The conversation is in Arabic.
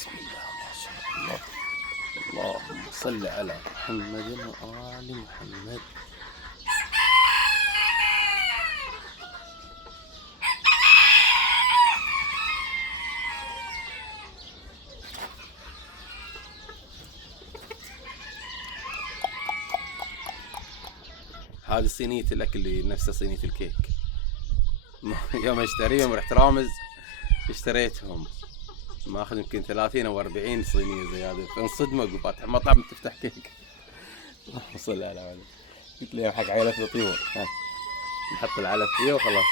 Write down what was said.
بسم الله ما شاء الله. اللهم صل على محمد وآل محمد. هذه صينية الأكل اللي نفسها صينية الكيك. يوم اشتريهم رحت رامز اشتريتهم، ماخذ يمكن 30 أو 40 صينية زي هذا، فانصدموا أقول فاتح مطعم تفتح كيك. اللهم صل على محمد. قلت له يوم حق عيلة فطيور، نحط العلف فيه وخلاص.